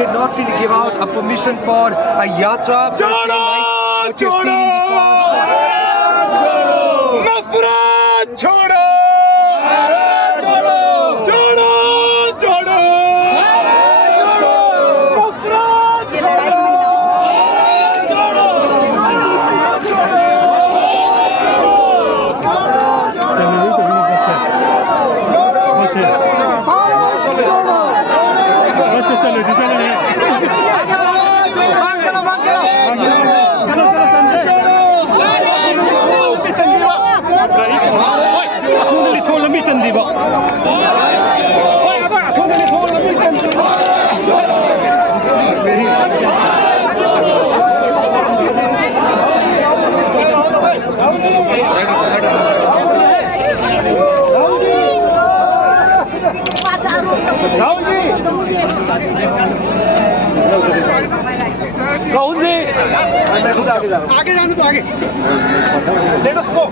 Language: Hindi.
did not really give out a permission for a yatra. नफरत छोड़ो, राहुल जी आगे जाने तो आगे लेट अस गो।